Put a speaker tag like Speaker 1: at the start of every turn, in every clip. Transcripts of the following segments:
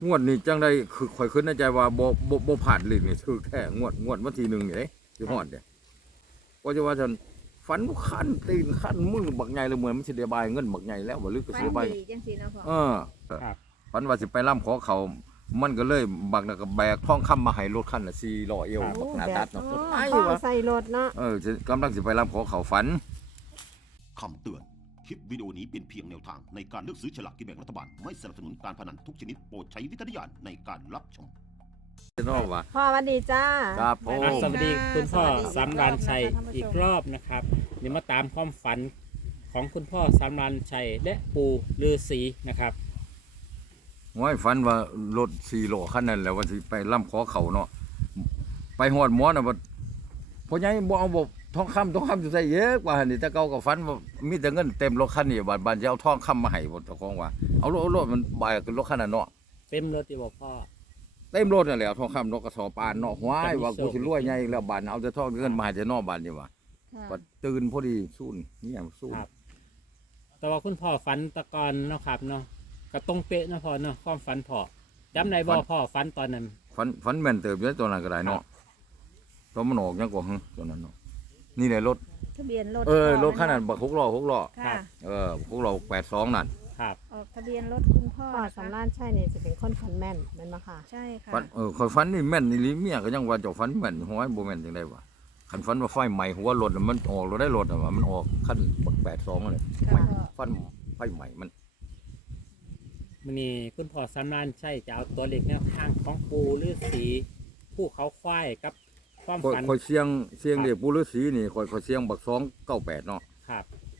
Speaker 1: งวดนี้จังได้คือข่อยคิดในใจว่าบ่ผ่านเลยนี่คือแค่งวดวันที่1นี่เด้สิฮอดเด้ก็จะว่าฉันฝันคันตีนคันมือบักใหญ่เลยเหมือนมันสิได้บายเงินบักใหญ่แล้วบ่ลึกก็
Speaker 2: ฝั
Speaker 1: สิ
Speaker 2: น
Speaker 1: ได้บาย
Speaker 2: ดีจังซี่เนาะพ่อ
Speaker 3: ครับ
Speaker 1: ฝันว่าสิไปร่ำขอเขามันก็เลยบักน่ะก็แบกทองคำมาให้รถคันน่ะ400เอวบักหน้าตัดเนาะไอ้
Speaker 4: พ่อ
Speaker 1: วะ
Speaker 4: ใส่รถเนาะ
Speaker 1: กำลังสิไปร่ำขอเขาฝัน
Speaker 5: คำเตือน คลิปวิดีโอนี้เป็นเพียงแนวทางในการเลือกซื้อฉลากกินแบ่งรัฐบาล ไม่สนับสนุนการพนันทุกชนิดโปรดใช้วิจารณญาณในการรับชม
Speaker 1: เนาะว่า
Speaker 4: พ่อสวัสดีจ้า
Speaker 1: ครับผม
Speaker 3: สวัสดีคุณพ่อสำราญชัยอีกรอบนะครับเดี๋ยวมาตามความฝันของคุณพ่อสำราญชัยและปู่ฤาษีนะครับ
Speaker 1: ห้อยฝันว่ารถ4ล้อคันนั้นแหละว่าสิไปร่ำขอเขาเนาะไปฮอดหมอน่ะว่าพ่อใหญ่บ่เอาบ่ทองคำสิใส่เยอะกว่าหั่นนี่แต่เก่าก็ฝันว่ามีแต่เงินเต็มรถคันนี้บาดจะเอาทองคำมาให้บ่เจ้าของว่าเอารถมันบายขึ้นรถคันนั้นเนาะ
Speaker 3: เต็มรถที่บอกพ่อ
Speaker 1: เต็มรถนั่นแหละทองคำนกกระสอบปานเนาะหวายว่ากูสิรวยใหญ่แล้วบาดเอาแต่ทองเงินมาให้แต่นอกบาดนี่ว่า
Speaker 2: ค่ะ
Speaker 1: บัดตื่นพอดีสู้นเนี่ยสู้น
Speaker 3: ครับ แต่ว่าคุณพ่อฝันตะกอนเนาะครับเนาะกระตรงเป๊ะเนาะพ่อเนาะความฝันพ่อจำได้บ่พ่อฝันตอนนั้น
Speaker 1: ฝันแม่นเติบอยู่ตัวนั้นก็ได้เนาะตัวมันออกยังกว่าหึตัวนั้นเนาะนี่แหละรถ
Speaker 2: ทะเบียนรถ
Speaker 1: รถคันนั้นบัก6ล้อ
Speaker 2: ค่ะ
Speaker 1: 6ล้อ82นั่น
Speaker 3: ครับ
Speaker 2: ออกทะเบียนรถคุณพ่อ
Speaker 4: พ่อ
Speaker 2: นะคะ
Speaker 4: สำรานใช่เนี่ยจะเป็นคนฝันแม่นแม่นมาค่ะ
Speaker 2: ใช่ค่ะ
Speaker 1: ฝันข่อยฝันนี่แม่นอีหลีเมียก็ยังว่าเจ้าฝันแม่นหัวบ่แม่นจังได๋วะคันฝันว่าไฟไหม้หัวรถน่ะมันออกรถได้รถน่ะว่ามันออกคันบัก82นั่นแหละ
Speaker 2: ค่ะ
Speaker 1: ฟันไฟไหม้มัน
Speaker 3: วันนี้คุณพ่อสำราญชัยจะเอาตัวเลขแนวทางของปู่ฤาษีผู้เขาควายกับความฝัน
Speaker 1: ข่อยเสียงเรียกปู่ฤาษีนี่ข่อยเสียงบัก298เนาะ
Speaker 3: ครับ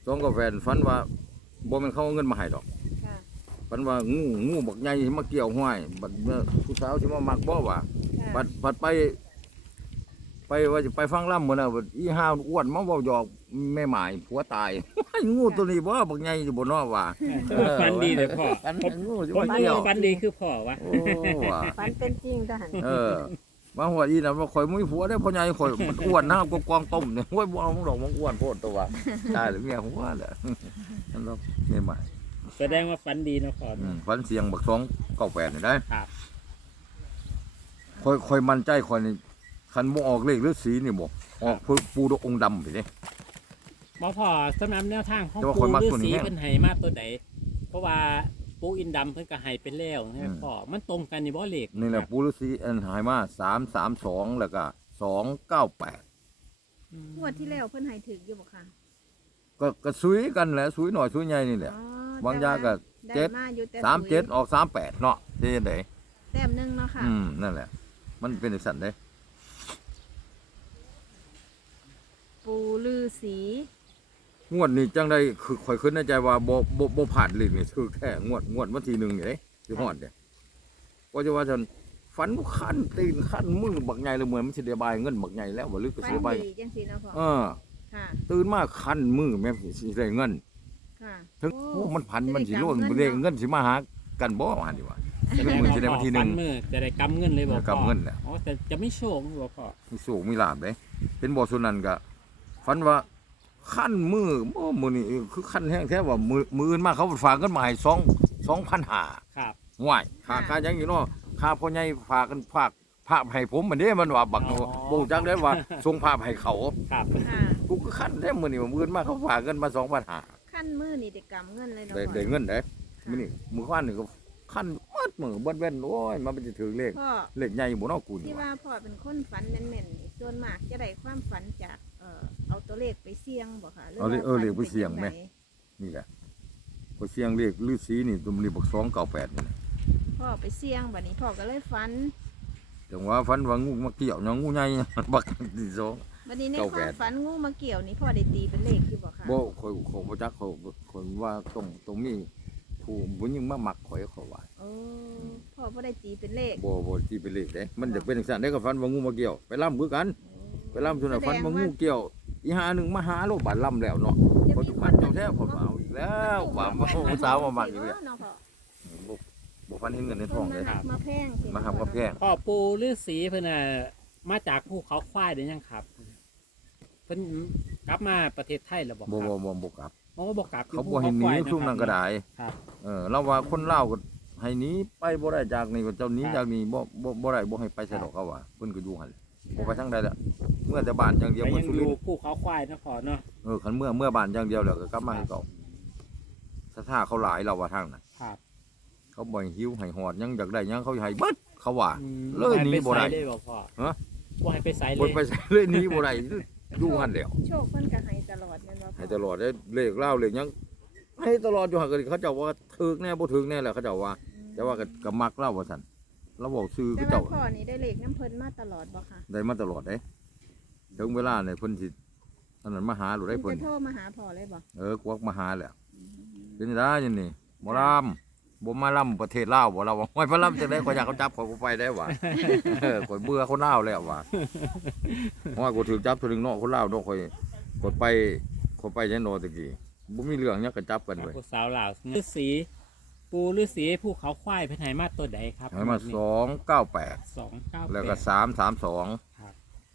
Speaker 1: 298ฝันว่าบ่แม่นเขาเอาเงินมาให้ดอก
Speaker 2: ค่ะ
Speaker 1: ฝันว่างูบักใหญ่มาเกี่ยวห้วยบัดผู้สาวสิมามักบ่ว่า
Speaker 2: ค่ะ
Speaker 1: บัดไปว่าจะไปฟังล่ำมื้อน่ะบัดอีห่าอ้วนมาเว้าหยอกแม่หมายผัวตาย งูตัวนี้บ่บักใหญ่อยู่บ่เนาะว่า
Speaker 3: ฝันดีเลยพ่อ
Speaker 1: ฝันงูสิ
Speaker 3: ผม
Speaker 1: มาเกี่ยว
Speaker 3: ฝันดีคือพ่อวะ
Speaker 1: โอ้ว่า
Speaker 4: ฝันเป็นจริงทหาร
Speaker 1: มาหัวอีน่ะว่าข่อยมุ้ยผัวได้พ่อใหญ่ข่อยมันอ้วนนะกวางต้มเนี่ยโอ้ยบ่เอามึงดอกมึงอ้วนโพดตัวว่าได้หรือเมียหัวแหละนั่นเนาะแม่หมาย
Speaker 3: แสดงว่าฝันดีเนาะพ่อเนาะ
Speaker 1: ฝันเสียงบัก298นี่ได้
Speaker 3: ครับ
Speaker 1: ค่อยมั่นใจค่อยนี่คันบ่ออกเลขฤาษีนี่บ่ออกปูดองค์ดำไปเด้
Speaker 3: บ่พ่อสำหรับแนวทางของ
Speaker 1: แต่ว่า
Speaker 3: ปู่
Speaker 1: คนมัก
Speaker 3: ฤา
Speaker 1: ตัวนี้
Speaker 3: ษี
Speaker 1: แฮะ
Speaker 3: เพิ่นให้มาตัวใดเพราะว่าปู่อินดำเพิ่นก็ให้ไปแล้วใช่ไหมพ่อมันตรงกันนี่บ่เลข
Speaker 1: นี่แหละปูฤาษีอันหายมา332แล้วก็298
Speaker 3: อืม
Speaker 2: งวดที่แล้วเพิ่นให้ถึกอยู่บ่ค่ะ
Speaker 1: ก็ซุยกันแหละซุยหน่อยซุยใหญ่นี่แหละ
Speaker 2: อ๋อ
Speaker 1: วางยาก็
Speaker 2: ได้
Speaker 1: เจ็ด
Speaker 2: มาอยู่แต่
Speaker 1: 37ออก38เนาะที่จังได๋
Speaker 2: แต้มหนึงเนาะค่ะ
Speaker 1: นั่นแหละ มันเป็นจังซั่นเด้
Speaker 2: ปูลือสี
Speaker 1: งวดนี้จังได้คือข่อยคิดในใจว่าบ่ผ่านเลยนี่คือแค่งวดวันที่1นี่เด้สิฮอดเด้ก็จะว่าฉันฝันคันตีนคันมือบักใหญ่เลยเหมือนมันสิได้บายเงินบักใหญ่แล้วบ่ลึกก็
Speaker 2: ฝั
Speaker 1: สิ
Speaker 2: น
Speaker 1: ได้บาย
Speaker 2: ดีจังซี่เนาะพ่อ ค่ะ
Speaker 1: ตื่นมาคันมือแม่นสิได้เงิน
Speaker 2: ค่ะ
Speaker 1: ถึงโอ้มันพันมันสิร่วงบ่ได้เงินสิมาหากันบ่ว่าหั่นดีว่า
Speaker 3: แสดง
Speaker 1: มือ
Speaker 3: ว่า
Speaker 1: สิได้
Speaker 3: พ่
Speaker 1: วั
Speaker 3: อน
Speaker 1: ที่หนึ่
Speaker 3: ฝั
Speaker 1: ง
Speaker 3: นมือจะได้กำเงินเลยบ่พ่อก
Speaker 1: ำเงินแหละ
Speaker 3: อ๋อแต่จะไม่โชคบ่พ่อ
Speaker 1: มีสูงมีลาบเด้เห็นบ่ซุนั้นก็ฝันว่าคันมือบ่มื้อนี้คือคันแห้งแท้ว่ามืออื่นมาเขาฝากเงินมาให้2,500
Speaker 3: ครับ
Speaker 1: ห่วยค่าหยังอยู่เนาะค่าพ่อใหญ่ฝากกันฝากพระให้ผมมันเด้มันว่าบักบ่รู้จักได้ว่าส่งภาพให้เขา
Speaker 3: ครับ
Speaker 2: ค่ะ
Speaker 1: กูก็คันแท้มื้อนี้ว่ามื้ออื่นมาเขาฝากเงินมา2,500
Speaker 2: ขั้นมือนี่ได้กำเงินเลยเนาะ
Speaker 1: ได้
Speaker 2: พ่อ
Speaker 1: ได้เงินเด้มื้อนี้มื้อวานนี่ก็คันหมดมื้อเบิดแว่นโอ้ยมันสิถึงเลข
Speaker 2: พ่อ
Speaker 1: เลขใหญ่บ่เนาะกูนี่
Speaker 2: ที่
Speaker 1: ว่า
Speaker 2: ว่าพ่อเป็นคนฝันแม่นๆนี่ส่วนมากจะได้ความฝันจากเอาตัวเลขไปเสี่ยงบ่ค่ะหรื
Speaker 1: เอาเลข
Speaker 2: ว่า
Speaker 1: เลขไปเสี่ยงไหม
Speaker 2: ฝันป็นจัใด
Speaker 1: นี่แหละพอเสียงเลขฤาษีนี่ตุมรีบัก298นี่แหละ
Speaker 2: พ่อไปเสี่ยงบัดนี้พ่อก็เลยฝัน
Speaker 1: จังว่าฝันว่างูมาเกี่ยวหยังงูใหญ่ บักที่สอง
Speaker 2: บัดนี้ใน
Speaker 1: เก้า
Speaker 2: ค
Speaker 1: แป
Speaker 2: วาม
Speaker 1: ด
Speaker 2: ฝันงูมาเกี่ยวนี่พ่อได้ตีเป็นเลขอยู่บ่ค่ะ
Speaker 1: บ่ข่อยบ่จักข่อยว่าต้องมีผู้หญิงมามักข่อยเขาว่า
Speaker 2: โอ้พ่อบ่ได้ตีเป็นเลข
Speaker 1: บ่ที่เป็นเลขเด้มันจะเป็นจังซั่นเด้ก็ฝันว่างูมาเกี่ยวไปล่ำคือกันไปล่ำซุน่ะฝันว่างูเกี่ยวอีหาหนึงมาหาโลบาดล่ำแล้วเนาะพอทุกวันเจ้าแท้ผมเอาอีกแล้วว่าผู้สาวมามักอีกแล้ว
Speaker 2: เนาะพ่อ
Speaker 1: บ่ฝันเห็นเงินในท้องเลย
Speaker 2: มาหักมาแพงสิ
Speaker 1: มาหักมาแพง
Speaker 3: พ่อปู่ฤาษีเพิ่นน่ะมาจากภูเขาควายได้ยังครับเพิ่นกลับมาประเทศไทยแล้วบ่ค
Speaker 1: บ่
Speaker 3: รับ
Speaker 1: บ่กลับ
Speaker 3: อ๋อบ่กลับอยู่
Speaker 1: เขา
Speaker 3: ภู
Speaker 1: บ่ให้หนี
Speaker 3: ควายะ
Speaker 1: ซุ่มนั่นก็ได้
Speaker 3: ครับ
Speaker 1: เราว่าคนลาวก็ให้หนีไปบ่ได้จากนี่ก็เจ้าหนีจากนี่บ่ได้บ่ให้ไปใส่ดอกเขาว่าเพิ่นก็อยู่หั่นบ่ไปทางใดละเมื่อแต่บ้านอย่างเดียว
Speaker 3: แต่
Speaker 1: เมื่อ
Speaker 3: ยัง
Speaker 1: สุ
Speaker 3: อ
Speaker 1: ริน
Speaker 3: ยู่
Speaker 1: ทร์
Speaker 3: ภูเขาควายนะพ่อเนาะ
Speaker 1: คันเมื่อบ้านอย่างเดียวแล้วก็กลับมาให้เก่าถ้าเขาหลายเราว่าทางนั้น
Speaker 3: ครับ
Speaker 1: เขาบ่ให้หิวให้หอดยังอยากได้ยังเขาให้เบิดเขาว่า
Speaker 3: อืม
Speaker 1: เลยหนีบ่ได้
Speaker 3: ให้ไปใส่เลยบ่พ่อ
Speaker 1: ฮะ
Speaker 3: บ่ให้ไปใส่เล
Speaker 1: บ่
Speaker 3: ย
Speaker 1: ไปใส่เลยหนีบ่ได้อยู่หั่นแล้ว
Speaker 2: โชคเพิ่นก็ให้ตลอดแม่นบ่พ่อ
Speaker 1: ให้ตลอดได้เลขเล่าเลขหยังให้ตลอดอยู่หั่นก็เขาเจ้าว่าถึกแน่บ่ถึกแน่แหละเขาเจ้าว่า แต่ว่าก็มักเล่าว่าซั่นเราบอกซื้อ
Speaker 2: แต่
Speaker 1: เขา
Speaker 2: ว่า
Speaker 1: เจ้า
Speaker 2: พ่อนี่ได้เลขน้ำเพิ่นมาตลอดบ่ค่ะ
Speaker 1: ได้มาตลอดเด้ถึงเวลาเนี่ยเพิ่นสิอันนั้นมาหาหรือได้
Speaker 2: เพิ่
Speaker 1: เพิ่
Speaker 2: น
Speaker 1: น
Speaker 2: จะโทรมาหาพ่อเลยบ่
Speaker 1: กวักมาหาแหละเป็นได้ยังนี่หมอลำบ่มาลำประเทศลาวบ่เราว่าห้อยพระลำจังได๋ข่อยอยากเขาจับข่อยบ่ไปได้ว่ะ ข่อยเบื่อคนลาวแล้วว่ะห้อยกูถูกจับถึงเนาะคนลาวเนาะข่อยไปจังโนตะกี้บ่มีเรื่องหยังก็จับกันเว้ย
Speaker 3: ผู้สาวลาวฤาษีปูฤาษีภูเขาควายเพิ่นให้มาตัวใดครับ
Speaker 1: ให้มา298
Speaker 3: 298
Speaker 1: แล้วก็332
Speaker 3: ครับ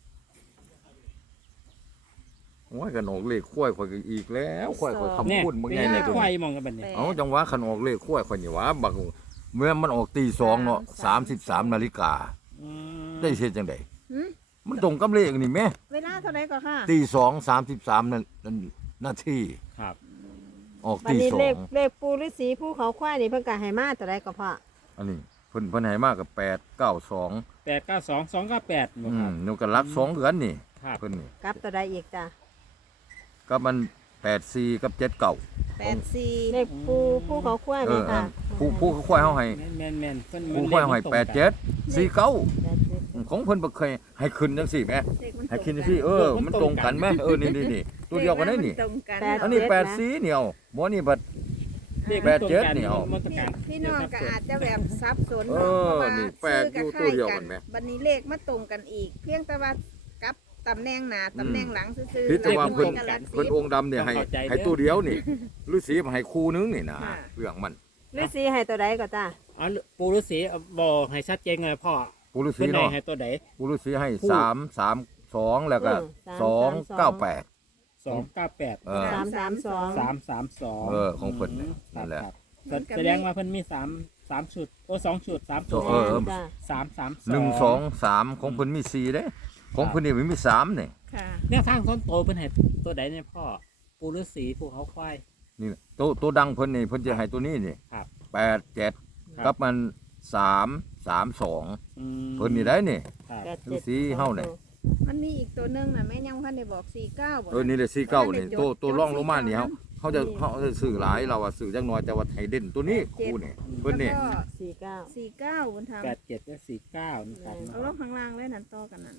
Speaker 1: โอ้ยกันออกเลขข้วยข่อยก็อีกแล้วข้วยข่อยคำ
Speaker 3: เนี่ย
Speaker 1: พูดมึง
Speaker 3: เป็น
Speaker 1: ไง
Speaker 3: ยังไง
Speaker 1: เนี่ยตัว
Speaker 3: ควาย
Speaker 1: นี้
Speaker 3: มองกันบัดนี้
Speaker 1: เอาจังหวะคันออกเลขข้วยข่อยนี่หว่าบักเมื่อมันออกตี2เนาะ33 นาฬิกา
Speaker 3: อืม
Speaker 1: ได้เฮ็ดจังได๋
Speaker 2: หึ
Speaker 1: มันตรงกับเลขนี่แม่
Speaker 2: เวลาเท่าไหร่ก็ค่ะ
Speaker 1: ตี2:33นาที
Speaker 3: ครับ
Speaker 1: ออก
Speaker 4: วัน
Speaker 1: ตี
Speaker 4: นี้
Speaker 1: สอ
Speaker 4: เล
Speaker 1: ง
Speaker 4: ขเลขปูฤาษีภูเขาควายนี่เพิ่นก็ให้มาตัวใดก็พ่อ
Speaker 1: อันนี้เพิ่นให้มากกับ892
Speaker 3: 892 298บ่ครับ
Speaker 1: นูก็รัก2เดือนนี่
Speaker 3: ครับ
Speaker 1: เพิ่นนี่
Speaker 4: กลับตัวใดอีกจ้ะ
Speaker 1: ก็มัน84กับ79
Speaker 2: 84
Speaker 4: เลขปูภูเขาควายไหมค่ะ
Speaker 1: ผู้ควายเฮาให้
Speaker 3: แม่นๆเพิ่น
Speaker 1: ผู้ควายเฮาให้
Speaker 3: เลขมันตรงกัน
Speaker 1: 87 49ของเพิ่นบ่เคยให้ขึ้นจังซี่แหม
Speaker 2: เลขมัน
Speaker 1: ให้ขึ้นจังซี่มันตรงกันแหมนี่ตัวเดียวกันได้นี่
Speaker 2: ตรงกัน
Speaker 1: อันนี้84เหนียวบ่นี่บัด
Speaker 3: เลขมันตรงกัน
Speaker 1: 87นี่เอา
Speaker 3: มันตรงกัน
Speaker 2: พี่น้องก็อาจจะแบบซับสน
Speaker 1: เอ
Speaker 2: เนาะ
Speaker 1: อ
Speaker 2: เพราะว่า
Speaker 1: นี่แปลกอยู่ตัวเดียวกันไหม
Speaker 2: บัดนี้เลขมาตรงกันอีก เพียงแต่ว่ากับตำแหน่งหน้าตำแหน่งหลังซื่อ
Speaker 1: พิจารณาเพิ่น
Speaker 2: กะลัด
Speaker 1: เพิ่นองค์ดำเนี่ยให้ตัวเดียวนี่ฤาษีมาให้คู่นึงนี่นะเรื่องมัน
Speaker 4: ฤาษีให้ตัวใดก็จ้ะ
Speaker 3: เอาปูฤาษีบอกให้ชัดเจนเลยพ่อ
Speaker 1: ปู่ฤาษี
Speaker 3: เพิ่นให้
Speaker 1: เนาะ
Speaker 3: ให้ตัวใด
Speaker 1: ปู่ฤาษีให้
Speaker 3: คู่
Speaker 1: 332แล้วก็298
Speaker 3: 298
Speaker 4: 332
Speaker 1: ของเพิ่นนี่นั่นแหละ
Speaker 3: ครับแสดงว่าเพิ่นมี3ชุดโอ้2ชุด3ชุด
Speaker 4: จ้ะ
Speaker 3: 332
Speaker 1: 123ของเพิ่นมี4เด้ของเพิ่นนี่มันมี3นี่
Speaker 2: ค่ะ
Speaker 3: เนี่ยทางต้นโตเพิ่นให้ตัวใดเนี่ยพ่อปูฤาษีภูเขาควาย
Speaker 1: นี่ตัวดังเพิ่นนี่เพิ่นจะให้ตัวนี้นี่
Speaker 3: ครับ
Speaker 1: 87กับมัน332
Speaker 3: อืม
Speaker 1: เพิ่นนี่ได้นี่
Speaker 3: ครับ
Speaker 4: 87
Speaker 1: ฤาษีเฮาเนี่ย
Speaker 2: มันมีอีกตัวหนึงน่ะแม่ยังพันได้บอก49บ่
Speaker 1: นี่แหละ49นี่ตัวรองลงมานี่เขาจะซื้อหลายเราซื้อจังน้อยแต่ว่าให้เด่นตัวนี้คู่นี่เพิ่นนี่
Speaker 2: แล้วก็
Speaker 4: 49
Speaker 2: 49บนทาง
Speaker 3: 87และ49นะครับ
Speaker 2: เอาลงข้างล่างเลยนั่นต่อกันนั่น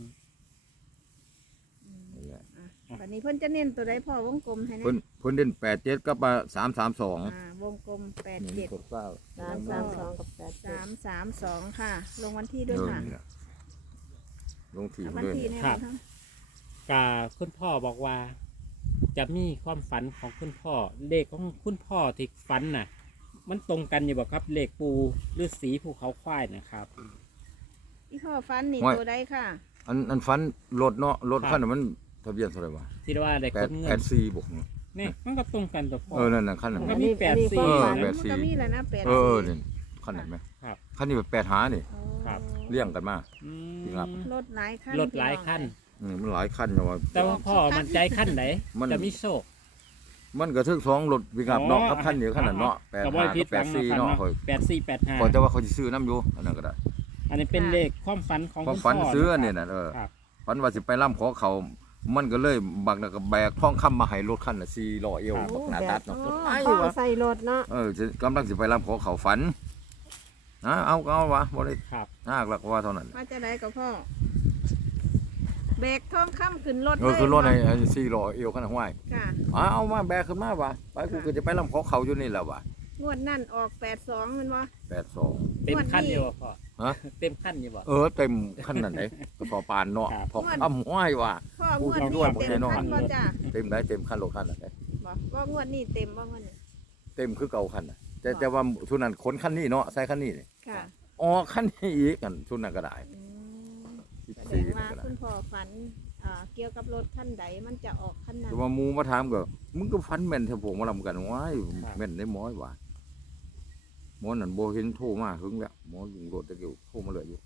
Speaker 2: บัดนี้เพิ่นจะเน้นตัวใดพ่อวงกลมให้นะ
Speaker 1: เพิ่นเด่น87กับ332
Speaker 2: วงกลม
Speaker 1: นี่กดเก้า
Speaker 4: 332กับ87
Speaker 2: 332ค่ะ ลงวันที่ด้วยค่ะ
Speaker 1: นี่แหละลงทีม
Speaker 2: เอาวัน
Speaker 1: ด้วย
Speaker 2: ที่แน่นอนทั้ง
Speaker 3: กาคุณพ่อบอกว่า จะมีความฝันของคุณพ่อเลขของคุณพ่อที่ฝันน่ะ มันตรงกันอยู่บ่ครับเลขปูฤาษีภูเขาควายนะครับ
Speaker 2: อีพ่อฟันนี่ตัวใดค่ะ
Speaker 1: อันฟันรถเนาะรถคันนั้นมันทะเบียนเท่าไหร่วะ
Speaker 3: ที่ว่าได้คนเงิน
Speaker 1: 84บวก
Speaker 3: นี่มันก็ตรงกันตัวพ่อ
Speaker 1: นั่นน่ะคันนั้น
Speaker 3: มันมี
Speaker 4: อันนี้
Speaker 3: 84
Speaker 4: ความฝัน
Speaker 1: แปด
Speaker 2: มันก็มีแล้วนะ8
Speaker 1: นี่คันนั้นไหม
Speaker 3: ครับ
Speaker 1: คันนี้แบบ8หานี่
Speaker 3: ครับ
Speaker 1: เลี้ยงกันมา
Speaker 3: อืม
Speaker 1: ครับ
Speaker 2: รถหลายคัน
Speaker 3: รถหลายขั้น
Speaker 1: มันหลายคันเนาะ
Speaker 3: แต่ว่าพ่อมันใจขั้นไหน
Speaker 1: มัน
Speaker 3: จะมีโชค
Speaker 1: มันก็ถึง2รถวิกับเนาะกับคันเดียวคันนั้นเนาะ
Speaker 3: ก็บ่
Speaker 1: 85
Speaker 3: ผิ
Speaker 1: กั
Speaker 3: ด
Speaker 1: บ
Speaker 3: หวัง
Speaker 1: 84
Speaker 3: เนาะ
Speaker 1: เนาะ
Speaker 3: ครับ 8485
Speaker 1: ขอแต่ว่าเขาสิซื้อนํอยู่อันนั้นก็ได้
Speaker 3: อันนี้เป็นเลขความฝันของ
Speaker 1: ความ
Speaker 3: คุณ
Speaker 1: ฝัน
Speaker 3: พ่อ
Speaker 1: ซื้อ
Speaker 3: นะครับ
Speaker 1: เนี่ยน่ะ
Speaker 3: ครับ
Speaker 1: ฝันว่าสิไปล่ำขอเขา มันก็เลยบักน่ะก็แบกทองคำมาให้รถคันน่ะ400เอว
Speaker 3: ครับ
Speaker 1: บักหน้าตัดเนาะไอ้
Speaker 4: พ่อ
Speaker 1: วะ
Speaker 4: ใส่รถเนาะ
Speaker 1: กำลังสิไปล่ำขอเขาฝันนะเอาก็เอาวะบ่ได้
Speaker 3: ครับ
Speaker 1: ยากหลักว่าเท่านั้น
Speaker 2: มาจะไหนกับพ่อแบกทองคำขึ้นรถ
Speaker 1: คือรถให้400เอวขนาดห้วย
Speaker 2: ค่ะ
Speaker 1: เอามาแบกขึ้นมาวะไปกูก็จะไปล่ำขอเขาอยู่นี่แหละวะ
Speaker 2: งวดนั่นออก82มันวะ
Speaker 1: 82
Speaker 3: เต็มขั้นอยู่บ่พ่อ
Speaker 1: ฮะ
Speaker 3: เต็มขั้นอยู่บ่
Speaker 1: เต็มขั้นนั้นไหนก็พอปานเนาะ
Speaker 3: ครับ
Speaker 1: พอคำห้วยวะ
Speaker 2: พ่องวด
Speaker 1: ด้
Speaker 2: นี้
Speaker 1: วย
Speaker 2: เต็ม
Speaker 1: บอกแน่นอน
Speaker 2: คันบ่จ้ะ
Speaker 1: เต็มได้เต็มขั้นรถขั้นนั้นไหน
Speaker 2: บอกว่างวดนี้เต็มบ่งวดนี้
Speaker 1: เต็มคือเก่าขั้นน่ะแต่ว่าทุนนั้นขนขั้นนี้เนาะใส่ขั้นนี้นี่
Speaker 2: ค่ะ
Speaker 1: อ๋อขั้นนี้อีกกันทุนนั้นก็ได้
Speaker 2: อืมแสด
Speaker 1: 14
Speaker 2: ง
Speaker 1: นั่
Speaker 2: ว่าน
Speaker 1: ก็ได้
Speaker 2: คุณพ่อฝันเกี่ยวกับรถคันใดมันจะออกคันนั้น
Speaker 1: แต่ว่าหมูมาถามก็มึงก็ฟันแม่นแทบผมมาลำกันว้ายแม่นได้ม้อยว่ะหมอนั่นบ่เห็นโทรมาหึงแล้วหมอลุงโรดตะเกียวโทรมาเลยอยู่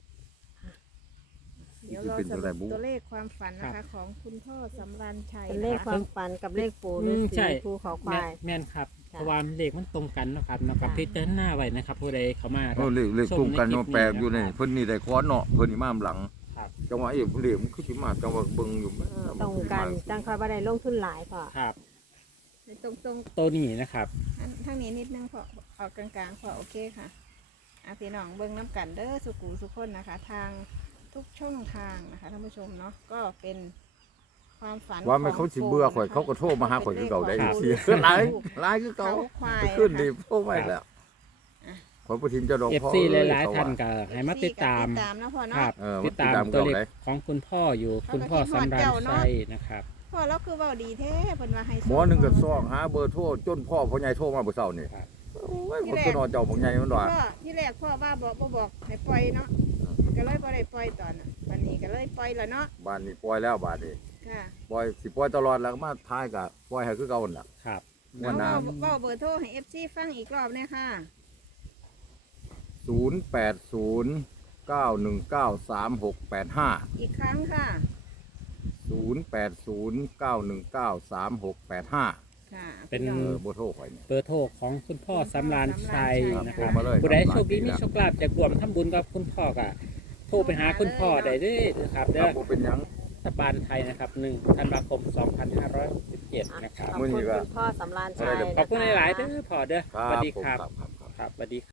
Speaker 2: เดี๋ยวรอสรุปตัวเลขความฝันนะคะของคุณพ่อสำราญชัย
Speaker 4: เป็นเลข
Speaker 2: นะ
Speaker 4: ค
Speaker 2: คะ
Speaker 4: วามฝันกับเลขปู่ฤา
Speaker 3: ใช่
Speaker 4: ษีภูเขาควาย
Speaker 3: แม่นครับ
Speaker 4: ค่ะ
Speaker 3: เพราะว่าเลขมันตรงกันเนาะครับเนาะกับ
Speaker 4: ค่ะ
Speaker 3: พิจารณาไว้นะครับผู้ใดเข้ามา
Speaker 1: เลขตรงกันว่าแปลกอยู่นี่เพิ่นนี่ได้ค้อนเนาะเพิ่นนี่มาหลัง
Speaker 3: ครับ
Speaker 1: จังหวะเลขมันคือสิมาจังหวะเบิ่งอยู่แม่
Speaker 4: ตรงกันจังคอยบ่ได้ลงทุนหลายพ่อ
Speaker 3: ครับ
Speaker 2: ตรง
Speaker 3: ตัวนี้นะครับ
Speaker 2: ทางนี้นิดนึงพอเอากลางๆพอโอเคค่ะพี่น้องเบิ่งน้ำกันเด้อสุกูสุกคนนะคะ ทางทุกช่องทางนะคะท่านผู้ชมเนาะก็เป็นความฝัน
Speaker 1: ว่าไม่เขาสิเบื่อข่อยเขาก็โทรมาหาข่อยคือเก่าได้อีกทีหลายคือเก่า
Speaker 2: เขาควาย
Speaker 1: ขึ้นดีโทรไปแล้วขอประทิมเจ้าดอกพ่อ
Speaker 3: FC หลายๆท่านก็ให้มาติดตาม
Speaker 2: ติดตามนะพ่อ
Speaker 3: ค
Speaker 2: เนาะ
Speaker 3: รับ
Speaker 1: มา
Speaker 3: ติดตาม
Speaker 1: ติดตาม
Speaker 3: ตัวเลข
Speaker 1: เก่าไหน
Speaker 3: ของคุณพ่ออยู่คุณพ่อสำราญชัยนะครับ
Speaker 2: พ่อเราคือเว้าดีแท้เพิ่นว่าให้
Speaker 1: หมอหนึงก็ซอกหาเบอร์โทรจนพ่อใหญ่โทรมาเมื่อเช้านี่
Speaker 3: ครับ
Speaker 1: โอ้ยคนก็นอนเจ้าพ่อใหญ่มันว่า
Speaker 2: พ่อที่แรกพ่อว่าบอกให้ปล่อยเนาะก็เลยบ่ได้ปล่อยตอนน่ะวันนี้ก็เลยปล่อยแล้วเนาะ
Speaker 1: บ้านนี้ปล่อยแล้วบ้านนี้
Speaker 2: ค่ะ
Speaker 1: ปล่อยสิปล่อยตลอดแล้วก็มาทายก็ปล่อยให้คือเก่านั่นล่ะ
Speaker 3: ครับ
Speaker 1: งวดหน้า
Speaker 2: เว้าเบอร์โทรให้ FC ฟังอีกรอบเนี่ยค่ะ
Speaker 1: 0809193685
Speaker 2: อีกครั้งค่ะ
Speaker 1: 0809193685
Speaker 2: ค่ะ
Speaker 3: เป็น
Speaker 2: พี่อง
Speaker 1: บ่โทรข่อยนี่
Speaker 3: เบอร์โทรของคุณพ่อสำราญชัยนะค
Speaker 1: โทร
Speaker 3: รับ
Speaker 1: มาเลย
Speaker 3: ผู้ใดโชคดีมีโชคลาภจากรวมทำบุญกับคุณพ่อก็โทรไปหาคุณพ่อได้เด้อนะครับ
Speaker 1: ค
Speaker 3: เด้
Speaker 1: รับ
Speaker 3: อ
Speaker 1: บ่เป็นหยัง
Speaker 3: รัฐบาลไทยนะครับ1ธันวาคม 2567 นะครับ
Speaker 4: ขอบคุณคุณพ่อสำราญชัย
Speaker 1: ข
Speaker 3: ขอบคุณหลายๆเด้อพ่อเด้อ
Speaker 1: ครั
Speaker 3: สวัส
Speaker 1: บ
Speaker 3: ดี
Speaker 1: ผม
Speaker 3: ครับ
Speaker 1: ครับ
Speaker 3: ครับสวัสดี